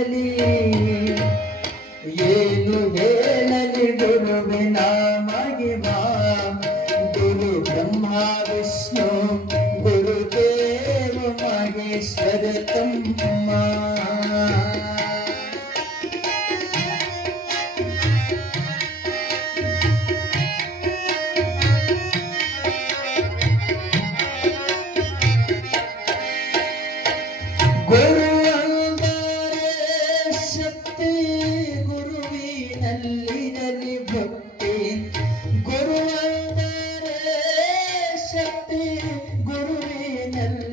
ಹೇಳಲಿ ಏನು ಹೇಳಲಿ ಗುರುವಿನ ಮಹಿಮಾ ಗುರು ಬ್ರಹ್ಮ ವಿಷ್ಣು ಗುರುದೇವ ಮಹೇಶ್ವರ ತಮ್ಮ ಗುರುವಿನಲ್ಲಿರಲಿ ಭಕ್ತಿ ಗುರುವಂದರೆ ಶಕ್ತಿ ಗುರುವಿನಲ್ಲಿರಲಿ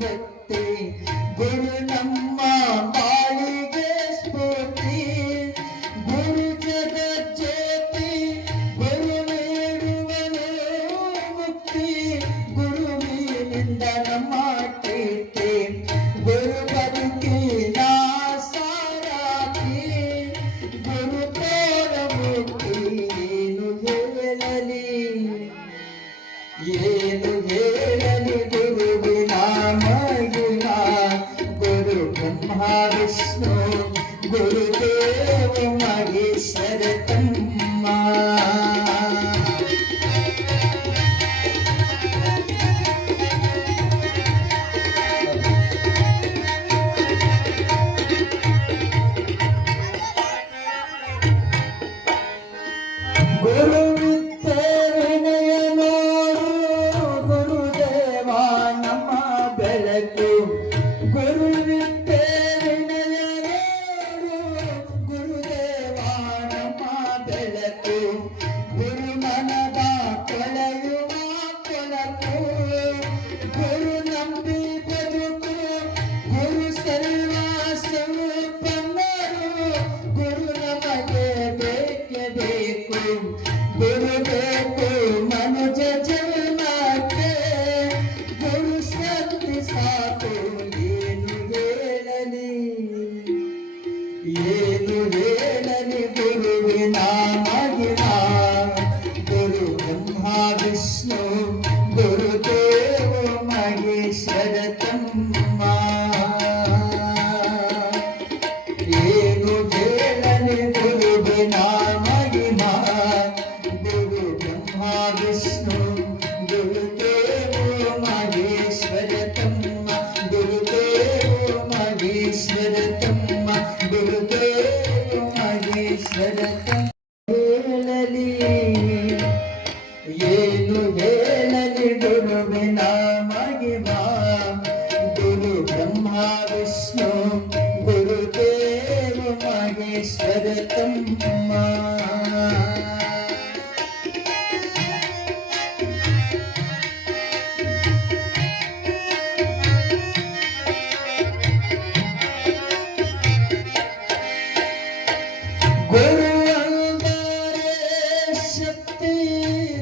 ಭಕ್ತಿ ಗುರು ನಮ್ಮ ಬಾಳಿಗೆ ಸ್ಫೂರ್ತಿ ಗುರು ಜಗಜ್ಯೋತಿ ಗುರು ನೀಡುವನು ಮುಕ್ತಿ ಗುರುವಿನಿಂದ ನಮ್ಮ ಕೀರ್ತಿ ಗುರು ಬದುಕಿನ ಏನು ಹೇಳಲಿ ಗುರುವಿನ ಮಹಿಮಾ ಗುರು ಬ್ರಹ್ಮ ವಿಷ್ಣು ಗುರುದೇವ ಮಹೇಶ್ವರ ತಮ್ಮ ಗುರು ಗುರುವಿದ್ದೆ ವಿನಯ ನೋಡು ಗುರುದೇವ ನಮ್ಮ ಬೆಳಕು ಗುರು ಮನದ ಕೊಳೆಯುವ ಕೊಳಕು ಗುರು ನಂಬಿ ಬದುಕು ಗುರು ಸರ್ವ ಸಂಪನ್ನರು ಗುರು ನಮಗೆ ಬೇಕೇ ಬೇಕು ಗುರು ಬೇಕು ಮನುಜ ಜನ್ಮಕ್ಕೆ ಗುರು ಶಕ್ತಿ ಸಾಕು ಏನು ಹೇಳಲಿ ಗುರುವಿನ ಮಹಿಮಾ ಗುರು ಬ್ರಹ್ಮ ವಿಷ್ಣು ಗುರುದೇವ ಮಹೇಶ್ವರ ತಮ್ಮ ಏನು ಹೇಳಲಿ ಗುರುವಿನ ಮಹಿಮಾ ಗುರು ಬ್ರಹ್ಮ ವಿಷ್ಣು ಗುರುದೇವ ಮಹೇಶ್ವರ ತಮ್ಮ ಗುರುದೇವ ಮಹೇಶ್ವರ ತಮ್ಮ ಗುರುದೇವ ಮಹೇಶ್ವರ ಹೇಳಲಿ ಏನು ಹೇಳಲಿ ಗುರುವಿನ ಮಹಿಮಾ ಗುರು ಬ್ರಹ್ಮ ವಿಷ್ಣು ಗುರುದೇವ ಮಹೇಶ್ವರ ತಮ್ಮ ಗುರುವಂದರೆ ಶಕ್ತಿ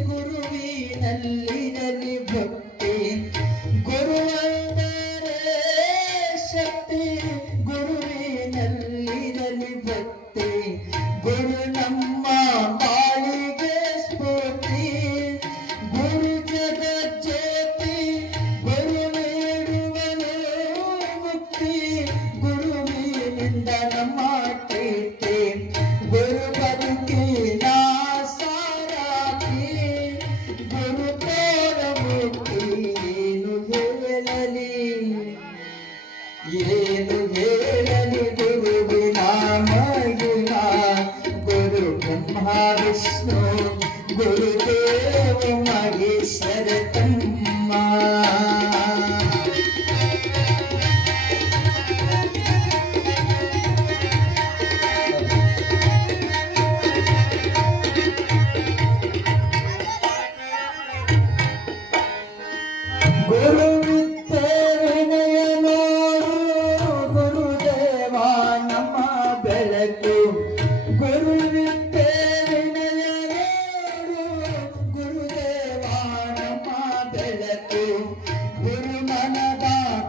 ಗುರುವಿನಲ್ಲಿರಲಿ ಭಕ್ತಿ ಗುರುವಂದರೆ ಶಕ್ತಿ ಗುರುವಿನಲ್ಲಿರಲಿ ಭಕ್ತಿ ಗುರು ನಮ್ಮ ಬಾಳಿಗೆ ಸ್ಫೂರ್ತಿ ಗುರು ಜಗಜ್ಯೋತಿ ಗುರು ನೀಡುವನು ಮುಕ್ತಿ ಗುರುವಿನಿಂದ ನಮ್ಮ ಕೀರ್ತಿ ಗುರು ಬದುಕಿನ ಸಾರಥಿ ಗುರು ಮುಕ್ತಿ ಏನು ಹೇಳಲಿ ಏನು ಹೇಳಲಿ ಗುರುವಿನ ಮಹಿಮಾ ಗುರು ಬ್ರಹ್ಮ ವಿಷ್ಣು ಗುರುದೇವ ಮಹೇಶ್ವರ ತಮ್ಮ ಗುರುವಿದ್ದೆ ವಿನಯ ನೋಡು ಗುರುದೇವ ನಮ್ಮ ಬೆಳಕು ಗುರುವಿದ್ದೆ ವಿನಯ ನೋಡು ಗುರುದೇವ ನಮ್ಮ ಬೆಳಕು ಗುರು ಮನದ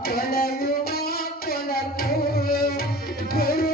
ಕೊಳೆಯುವ ಕೊಳಕು ಗುರು